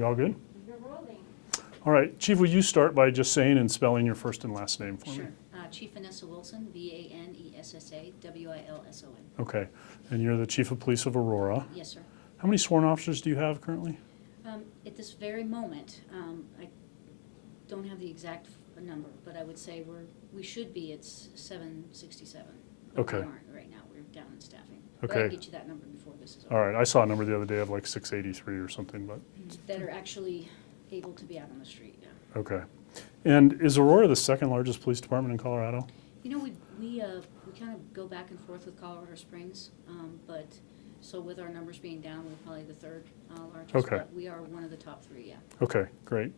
We all good? You're rolling. All right, Chief, will you start by just saying and spelling your first and last name for me? Sure. Chief Vanessa Wilson, Vanessa Wilson. Okay, and you're the Chief of Police of Aurora. Yes, sir. How many sworn officers do you have currently? At this very moment, I don't have the exact number, but I would say we should be at 767. But Okay. We aren't right now. We're down in staffing. But I Okay. can get you that number before this is All over. right, I saw a number the other day of like 683 or something, but, That are actually able to be out on the street, yeah. okay. And is Aurora the second largest police department in Colorado? You know, we kind of go back and forth with Colorado Springs, but so with our numbers being down, we're probably the third largest. Okay. But we are one of the top three, yeah. Okay, great.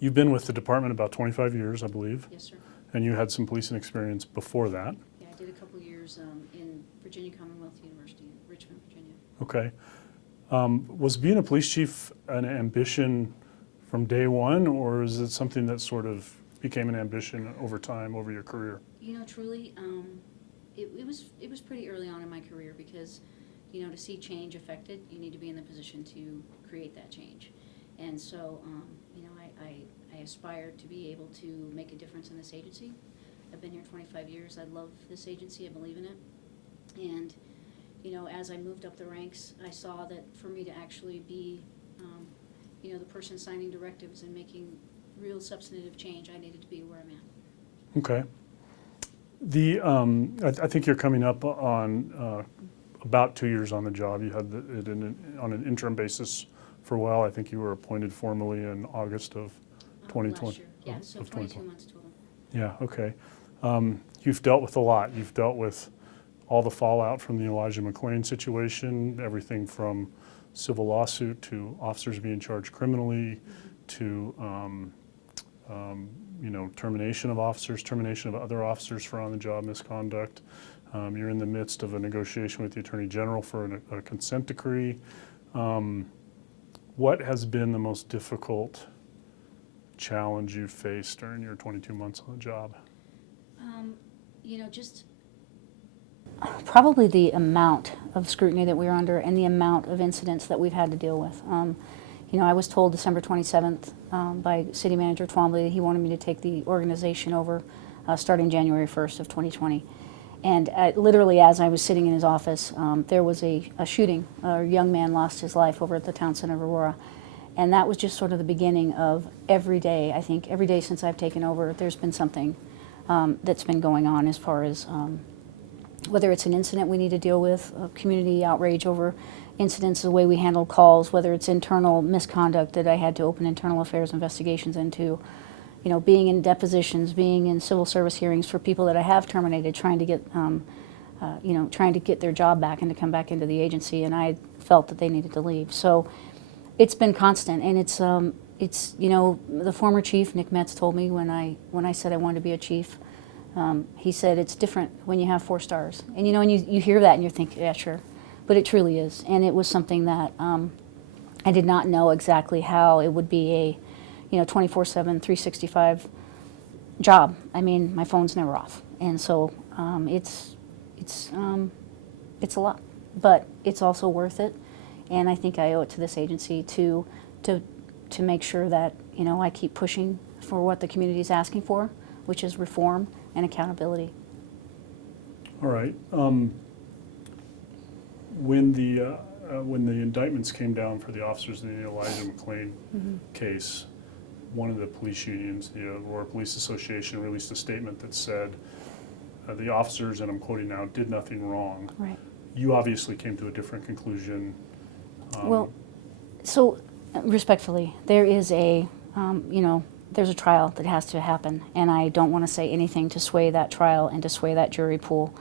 You've been with the department about 25 years, I believe, Yes, sir. and you had some policing experience before that. Yeah, I did a couple years in Virginia Commonwealth University in Richmond, Virginia. Okay. Was being a police chief an ambition from day one, or is it something that sort of became an ambition over time, over your career? You know, truly, it was pretty early on in my career because, you know, to see change affected, you need to be in the position to create that change. And so, you know, I aspired to be able to make a difference in this agency. I've been here 25 years. I love this agency. I believe in it. And, you know, as I moved up the ranks, I saw that for me to actually be, you know, the person signing directives and making real substantive change, I needed to be where I'm at. Okay. I think you're coming up on about 2 years on the job. You had it on an interim basis for a while. I think you were appointed formally in August of 2020. Last year. Yeah, so of 22 2020. months total. Yeah, okay. You've dealt with a lot. You've dealt with all the fallout from the Elijah McClain situation, everything from civil lawsuit to officers being charged criminally, to you know, termination of officers, termination of other officers for on-the-job misconduct. You're in the midst of a negotiation with the Attorney General for a consent decree. What has been the most difficult challenge you've faced during your 22 months on the job? You know, just Probably the amount of scrutiny that we're under and the amount of incidents that we've had to deal with. You know, I was told December 27th by City Manager Twombly that he wanted me to take the organization over starting January 1st of 2020. And literally as I was sitting in his office, there was a shooting. A young man lost his life over at the town center of Aurora. And that was just sort of the beginning of every day. I think every day since I've taken over, there's been something that's been going on as far as whether it's an incident we need to deal with, community outrage over incidents, the way we handle calls, whether it's internal misconduct that I had to open internal affairs investigations into, you know, being in depositions, being in civil service hearings for people that I have terminated, trying to get, you know, trying to get their job back and to come back into the agency, and I felt that they needed to leave. So it's been constant, and it's you know, the former chief, Nick Metz, told me when I said I wanted to be a chief, he said it's different when you have 4 stars. And you know, and you hear that and you think, yeah, sure. But it truly is. And it was something that I did not know exactly how it would be a, you know, 24/7, 365 job. I mean, my phone's never off. And so it's a lot. But it's also worth it. And I think I owe it to this agency to make sure that, you know, I keep pushing for what the community is asking for, which is reform and accountability. All right. When the indictments came down for the officers in the Elijah McClain case, one of the police unions, the Aurora Police Association, released a statement that said the officers, and I'm quoting now, did nothing wrong. Right. You obviously came to a different conclusion. Well, so respectfully, there is a, you know, there's a trial that has to happen, and I don't want to say anything to sway that trial and to sway that jury pool.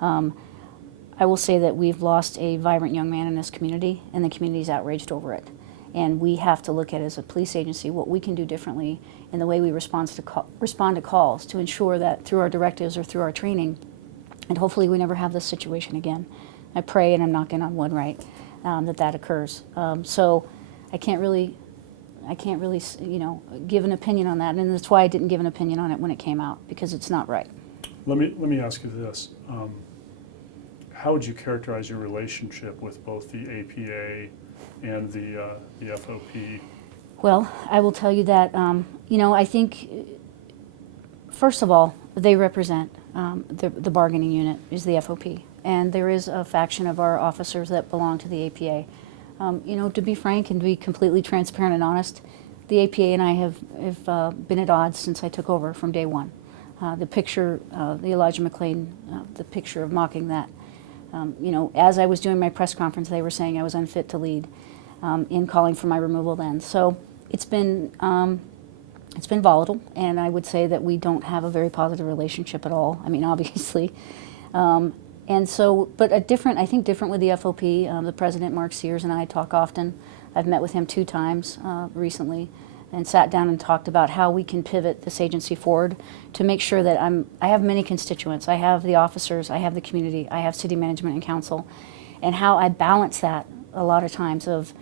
I will say that we've lost a vibrant young man in this community, and the community's outraged over it. And we have to look at, as a police agency, what we can do differently in the way we respond to calls to ensure that through our directives or through our training, and hopefully we never have this situation again. I pray, and I'm knocking on wood, right, that occurs. So I can't really, you know, give an opinion on that, and that's why I didn't give an opinion on it when it came out, because it's not right. Let me ask you this. How would you characterize your relationship with both the APA and the FOP? Well, I will tell you that, I think, first of all, they represent the bargaining unit is the FOP. And there is a faction of our officers that belong to the APA. To be frank and to be completely transparent and honest, the APA and I have been at odds since I took over from day one. The picture, the Elijah McClain, the picture of mocking that. As I was doing my press conference, they were saying I was unfit to lead in calling for my removal then. So it's been volatile, and I would say that we don't have a very positive relationship at all. I mean, obviously. And so, but I think different with the FOP. The president, Mark Sears, and I talk often. I've met with him 2 times recently and sat down and talked about how we can pivot this agency forward to make sure that I have many constituents. I have the officers, I have the community, I have city management and council, and how I balance that a lot of times of,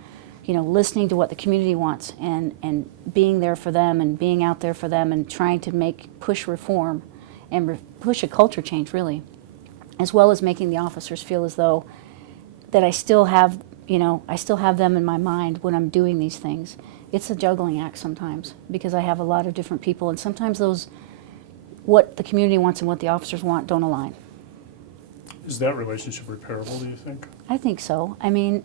listening to what the community wants and being there for them and being out there for them and trying to push reform and push a culture change, really, as well as making the officers feel as though that I still have them in my mind when I'm doing these things. It's a juggling act sometimes because I have a lot of different people, and sometimes what the community wants and what the officers want don't align. Is that relationship repairable, do you think? I think so. I mean,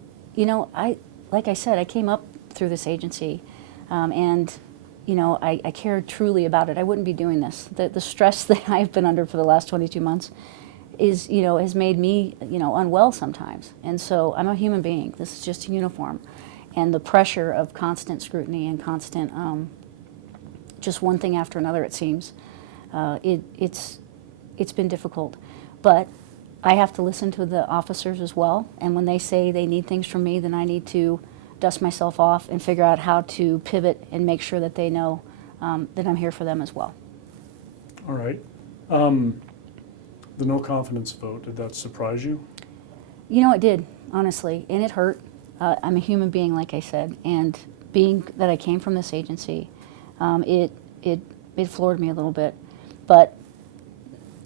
like I said, I came up through this agency, and I cared truly about it. I wouldn't be doing this. The stress that I've been under for the last 22 months has made me, unwell sometimes. And so I'm a human being. This is just a uniform. And the pressure of constant scrutiny and constant, just one thing after another, it seems, it's been difficult. But I have to listen to the officers as well. And when they say they need things from me, then I need to dust myself off and figure out how to pivot and make sure that they know that I'm here for them as well. All right. The no confidence vote, did that surprise you? It did, honestly, and it hurt. I'm a human being, like I said, and being that I came from this agency, it floored me a little bit. But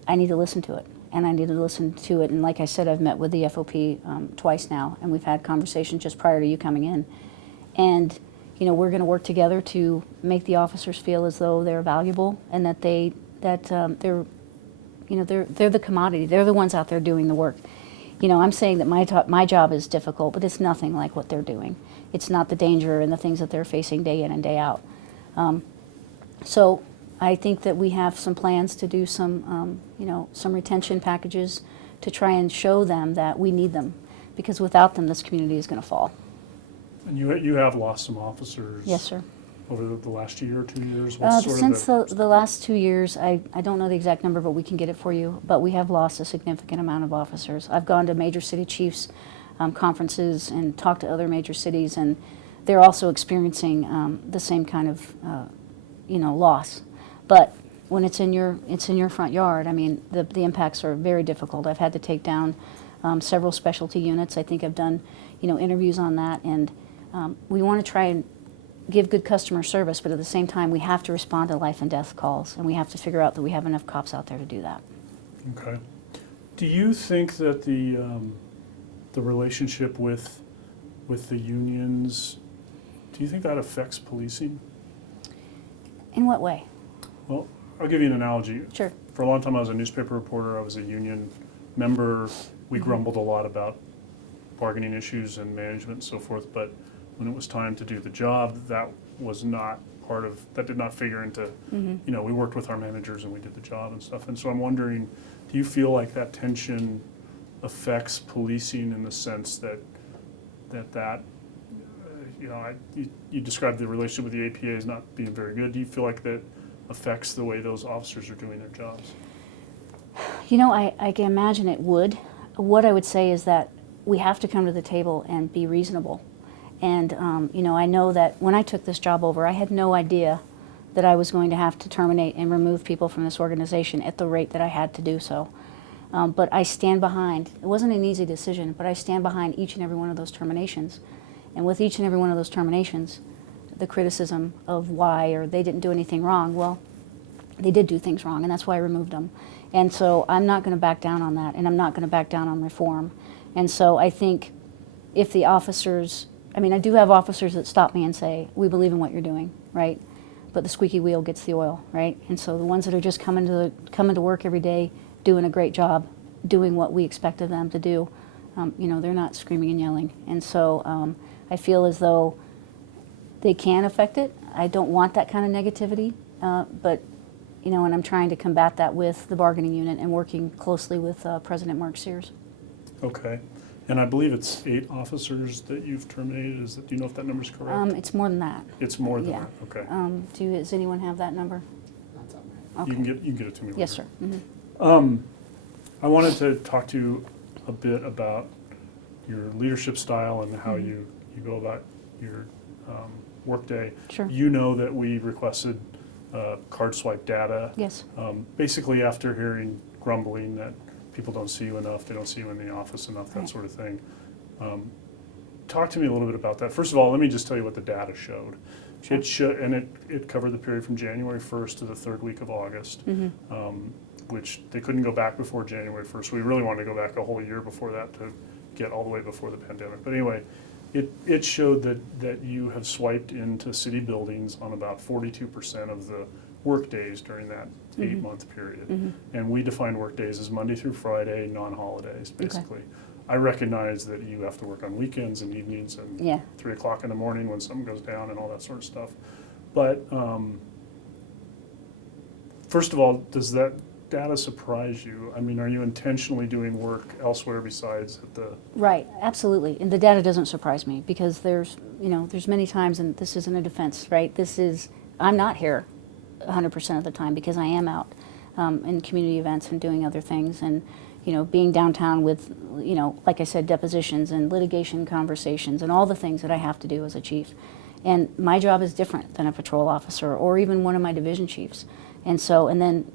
I need to listen to it, and I need to listen to it. And like I said, I've met with the FOP twice now, and we've had conversations just prior to you coming in. And we're going to work together to make the officers feel as though they're valuable and that they're the commodity. They're the ones out there doing the work. I'm saying that my job is difficult, but it's nothing like what they're doing. It's not the danger and the things that they're facing day in and day out. So I think that we have some plans to do some retention packages to try and show them that we need them, because without them, this community is going to fall. And you have lost some officers. Yes, sir. Over the last year or 2 years? Since the last 2 years, I don't know the exact number, but we can get it for you. But we have lost a significant amount of officers. I've gone to major city chiefs conferences and talked to other major cities, and they're also experiencing the same kind of loss. But when it's in your front yard, I mean, the impacts are very difficult. I've had to take down several specialty units. I think I've done interviews on that, and we want to try and give good customer service, but at the same time, we have to respond to life and death calls, and we have to figure out that we have enough cops out there to do that. Okay. Do you think that the relationship with the unions, do you think that affects policing? In what way? Well, I'll give you an analogy. Sure. For a long time, I was a newspaper reporter. I was a union member. We grumbled a lot about bargaining issues and management and so forth, but when it was time to do the job, that did not figure into, we worked with our managers and we did the job and stuff. And so I'm wondering, do you feel like that tension affects policing in the sense that you described the relationship with the APA as not being very good. Do you feel like that affects the way those officers are doing their jobs? I can imagine it would. What I would say is that we have to come to the table and be reasonable. And, I know that when I took this job over, I had no idea that I was going to have to terminate and remove people from this organization at the rate that I had to do so. But I stand behind, it wasn't an easy decision, but I stand behind each and every one of those terminations. And with each and every one of those terminations, the criticism of why or they didn't do anything wrong, well, they did do things wrong, and that's why I removed them. And so I'm not going to back down on that, and I'm not going to back down on reform. And so I think if the officers I mean, I do have officers that stop me and say, we believe in what you're doing, right? But the squeaky wheel gets the oil, right? And so the ones that are just coming to work every day, doing a great job, doing what we expect of them to do, you know, they're not screaming and yelling. And so I feel as though they can affect it. I don't want that kind of negativity, but, you know, and I'm trying to combat that with the bargaining unit and working closely with President Mark Sears. Okay. And I believe it's 8 officers that you've terminated. Do you know if that number's correct? It's more than that. It's more than Yeah. that, okay. Does anyone have that number? That's up Okay. You can get it to me later. Yes, sir. Mhm. I wanted to talk to you a bit about your leadership style and how you go about your workday. Sure. You know that we requested card swipe data. Yes. Basically after hearing grumbling that people don't see you enough, they don't see you in the office enough, that Right. sort of thing. Talk to me a little bit about that. First of all, let me just tell you what the data showed. Sure. It covered the period from January 1st to the 3rd week of August, Mm-hmm. which they couldn't go back before January 1st. We really wanted to go back a whole year before that to get all the way before the pandemic. But anyway, it showed that you have swiped into city buildings on about 42% of the work days during that 8-month period. And we define work days as Monday through Friday, non-holidays, basically. I recognize that you have to work on weekends and evenings and Yeah. 3 o'clock in the morning when something goes down and all that sort of stuff. But first of all, does that data surprise you? I mean, are you intentionally doing work elsewhere besides at the... Right, absolutely. And the data doesn't surprise me because there's many times, and this isn't a defense, right? I'm not here 100% of the time because I am out in community events and doing other things and, you know, being downtown with, you know, like I said, depositions and litigation conversations and all the things that I have to do as a chief. And my job is different than a patrol officer or even one of my division chiefs. And so, and then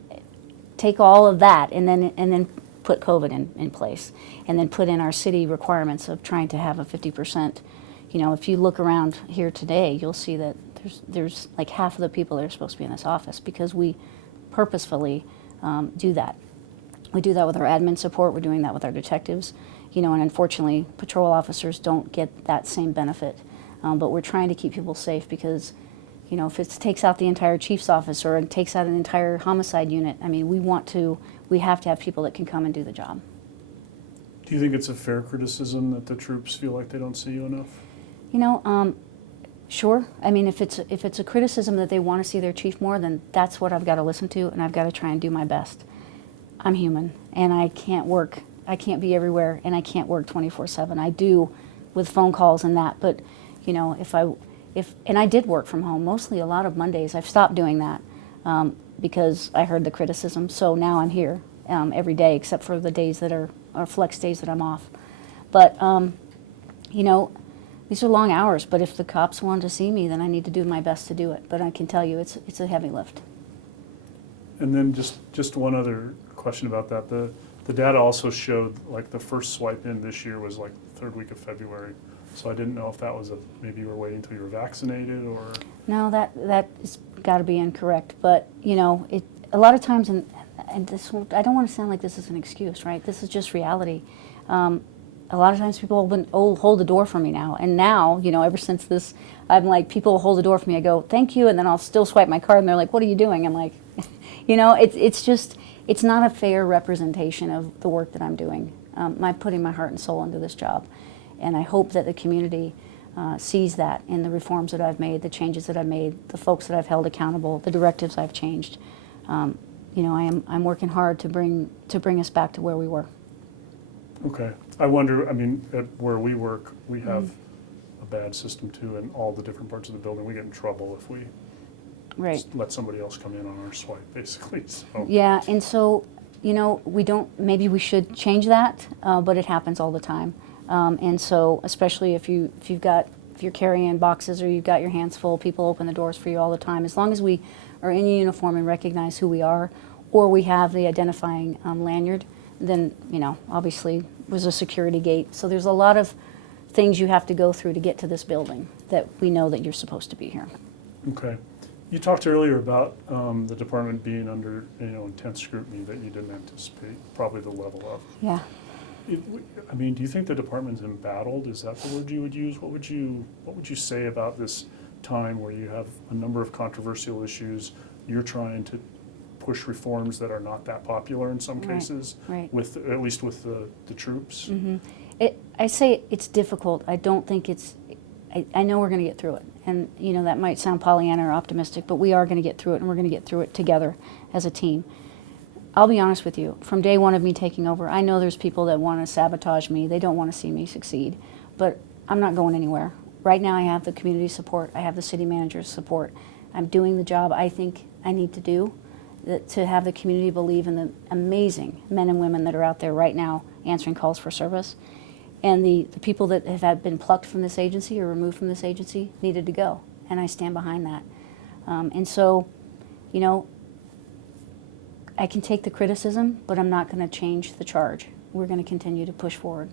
take all of that and then put COVID in place and then put in our city requirements of trying to have a 50%. You know, if you look around here today, you'll see that there's like half of the people that are supposed to be in this office because we purposefully do that. We do that with our admin support, we're doing that with our detectives, you know, and unfortunately patrol officers don't get that same benefit. But we're trying to keep people safe because, you know, if it takes out the entire chief's office or it takes out an entire homicide unit, I mean, we have to have people that can come and do the job. Do you think it's a fair criticism that the troops feel like they don't see you enough? You know, sure. I mean, if it's a criticism that they want to see their chief more, then that's what I've got to listen to, and I've got to try and do my best. I'm human, and I can't be everywhere, and I can't work 24/7. I do with phone calls and that, but, you know, and I did work from home, mostly a lot of Mondays. I've stopped doing that because I heard the criticism, so now I'm here every day except for the days that are flex days that I'm off. But, you know, these are long hours, but if the cops want to see me, then I need to do my best to do it. But I can tell you it's a heavy lift. And then just one other question about that. The data also showed like the first swipe in this year was like the 3rd week of February. So I didn't know if that was maybe you were waiting until you were vaccinated or... No, that has got to be incorrect. But, you know, a lot of times, and this, I don't want to sound like this is an excuse, right? This is just reality. A lot of times people hold the door for me now. And now, you know, ever since this, I'm like, people hold the door for me. I go, thank you, and then I'll still swipe my card, and they're like, what are you doing? I'm like, you know, it's not a fair representation of the work that I'm doing. I'm putting my heart and soul into this job. And I hope that the community sees that in the reforms that I've made, the changes that I've made, the folks that I've held accountable, the directives I've changed. You know, I'm working hard to bring us back to where we were. Okay. I wonder, I mean, at where we work, we have a bad system too in all the different parts of the building. We get in trouble if we Right. just let somebody else come in on our swipe, basically. So. Yeah, and so, you know, maybe we should change that, but it happens all the time. And so, especially if you're carrying boxes or you've got your hands full, people open the doors for you all the time. As long as we are in uniform and recognize who we are, or we have the identifying lanyard, then, you know, obviously there's a security gate. So there's a lot of things you have to go through to get to this building that we know that you're supposed to be here. Okay. You talked earlier about the department being under, you know, intense scrutiny that you didn't anticipate, probably the level of. Yeah. I mean, do you think the department's embattled? Is that the word you would use? What would you say about this time where you have a number of controversial issues? You're trying to push reforms that are not that popular in some Right, cases, right. at least with the troops. I say it's difficult. I don't think it's, I know we're going to get through it. And, you know, that might sound Pollyanna or optimistic, but we are going to get through it, and we're going to get through it together as a team. I'll be honest with you, from day one of me taking over, I know there's people that want to sabotage me. They don't want to see me succeed, but I'm not going anywhere. Right now I have the community support. I have the city manager's support. I'm doing the job I think I need to do, to have the community believe in the amazing men and women that are out there right now answering calls for service. And the people that have been plucked from this agency or removed from this agency needed to go, and I stand behind that. And so, you know, I can take the criticism, but I'm not going to change the charge. We're going to continue to push forward.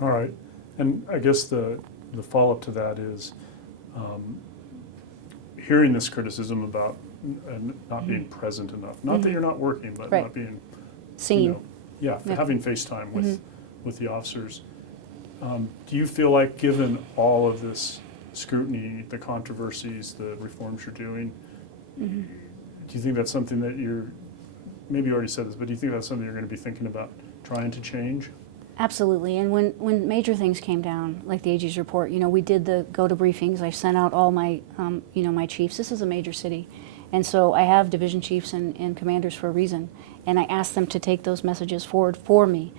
All right, and I guess the follow-up to that is hearing this criticism about not being present enough. Not that you're not working, but Right. not being Seen. You know, yeah, Yeah. having FaceTime with the officers. Do you feel like, given all of this scrutiny, the controversies, the reforms you're doing, do you think that's something that maybe you already said this, but do you think that's something you're going to be thinking about trying to change? Absolutely. And when major things came down, like the AG's report, you know, we did the go to briefings. I sent out all my, you know, my chiefs. This is a major city. And so I have division chiefs and commanders for a reason. And I asked them to take those messages forward for me.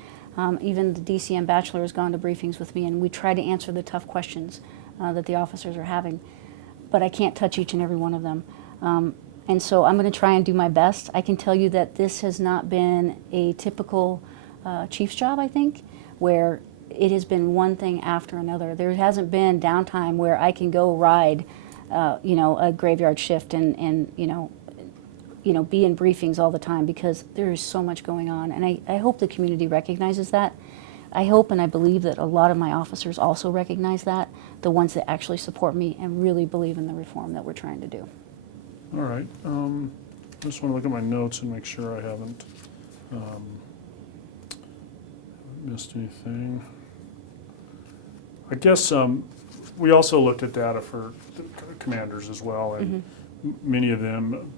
Even the DCM bachelor has gone to briefings with me, and we try to answer the tough questions that the officers are having. But I can't touch each and every one of them. And so I'm going to try and do my best. I can tell you that this has not been a typical chief's job, I think, where it has been one thing after another. There hasn't been downtime where I can go ride, you know, a graveyard shift and you know, be in briefings all the time, because there is so much going on. And I hope the community recognizes that. I hope and I believe that a lot of my officers also recognize that, the ones that actually support me and really believe in the reform that we're trying to do. All right. I just want to look at my notes and make sure I haven't missed anything. I guess we also looked at data for the commanders as well, and many of them,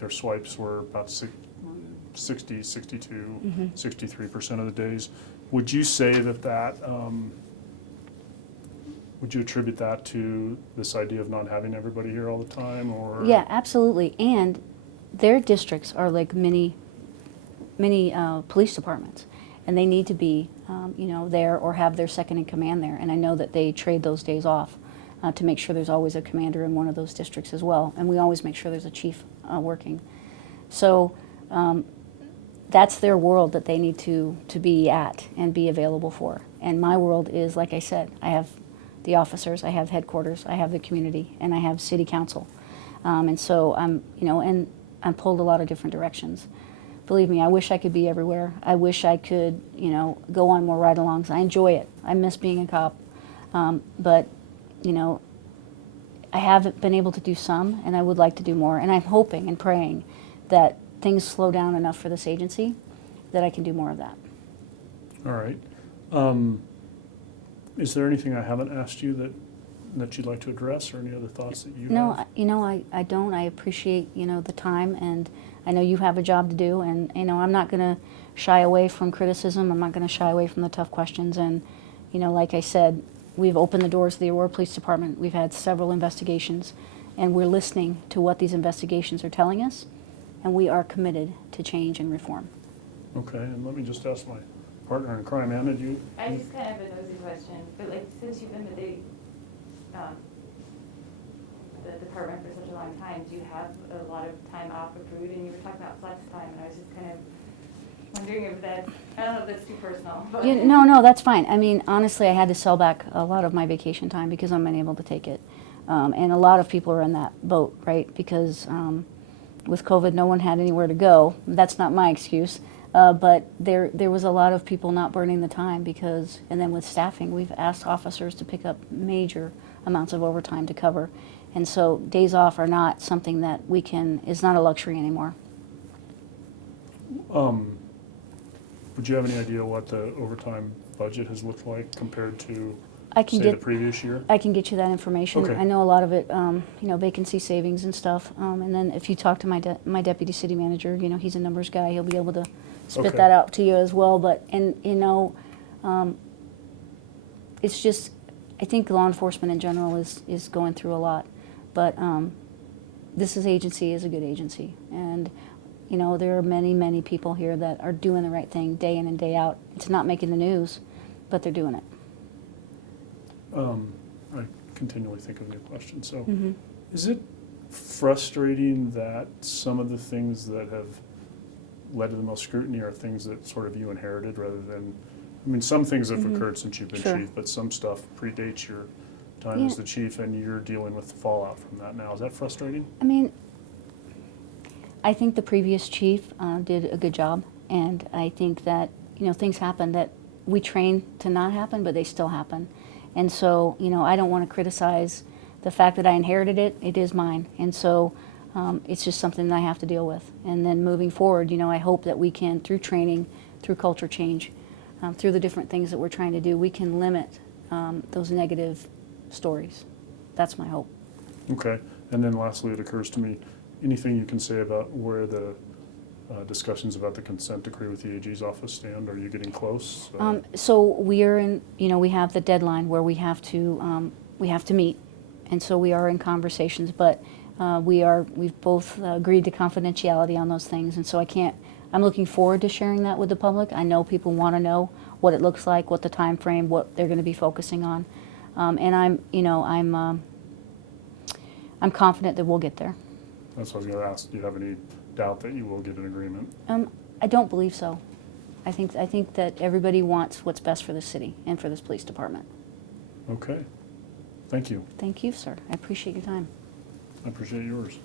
their swipes were about 60, 62, 63% of the days. Would you say that would you attribute that to this idea of not having everybody here all the time, or? Yeah, absolutely. And their districts are like mini police departments, and they need to be, you know, there or have their second in command there. And I know that they trade those days off to make sure there's always a commander in one of those districts as well. And we always make sure there's a chief working. So that's their world that they need to be at and be available for. And my world is, like I said, I have the officers, I have headquarters, I have the community, and I have city council. And so I'm, you know, and I'm pulled a lot of different directions. Believe me, I wish I could be everywhere. I wish I could, you know, go on more ride-alongs. I enjoy it. I miss being a cop. But, you know, I haven't been able to do some, and I would like to do more. And I'm hoping and praying that things slow down enough for this agency that I can do more of that. All right. Is there anything I haven't asked you that you'd like to address, or any other thoughts that you have? You know, I don't. I appreciate, you know, the time, and I know you have a job to do, and, you know, I'm not going to shy away from criticism. I'm not going to shy away from the tough questions. And, you know, like I said, we've opened the doors of the Aurora Police Department. We've had several investigations, and we're listening to what these investigations are telling us, and we are committed to change and reform. Okay, and let me just ask my partner in crime, Anna, do you? I just kind of have a nosy question, but like, since you've been with the department for such a long time, do you have a lot of time off accrued? And you were talking about flex time, and I was just kind of wondering if that, I don't know if that's too personal. But No, that's fine. I mean, honestly, I had to sell back a lot of my vacation time because I'm unable to take it. And a lot of people are in that boat, right? Because with COVID, no one had anywhere to go. That's not my excuse. But there was a lot of people not burning the time because, and then with staffing, we've asked officers to pick up major amounts of overtime to cover. And so days off are not something that is not a luxury anymore. would you have any idea what the overtime budget has looked like compared to, I can say, the get, previous year? I can get you that information. Okay. I know a lot of it, you know, vacancy savings and stuff. And then if you talk to my deputy city manager, you know, he's a numbers guy, he'll be able to spit Okay. that out to you as well. But, and, you know, it's just, I think law enforcement in general is going through a lot. But this agency is a good agency. And, you know, there are many, many people here that are doing the right thing day in and day out. It's not making the news, but they're doing it. I continually think of new questions. So, Mhm. is it frustrating that some of the things that have led to the most scrutiny are things that sort of you inherited rather than, I mean, some things have Mhm. occurred since you've been Sure. chief, but some stuff predates your time Yeah. as the chief, and you're dealing with the fallout from that now. Is that frustrating? I mean, I think the previous chief did a good job, and I think that, you know, things happen that we train to not happen, but they still happen. And so, you know, I don't want to criticize the fact that I inherited it. It is mine. And so it's just something that I have to deal with. And then moving forward, you know, I hope that we can, through training, through culture change, through the different things that we're trying to do, we can limit those negative stories. That's my hope. Okay. And then lastly, it occurs to me, anything you can say about where the discussions about the consent decree with the AG's office stand? Are you getting close? So we are in, you know, we have the deadline where we have to meet, and so we are in conversations. But we've both agreed to confidentiality on those things, and so I'm looking forward to sharing that with the public. I know people want to know what it looks like, what the time frame, what they're going to be focusing on, and I'm confident that we'll get there. That's what I was going to ask. Do you have any doubt that you will get an agreement? I don't believe so. I think that everybody wants what's best for the city and for this police department. Okay. Thank you. Thank you, sir. I appreciate your time. I appreciate yours.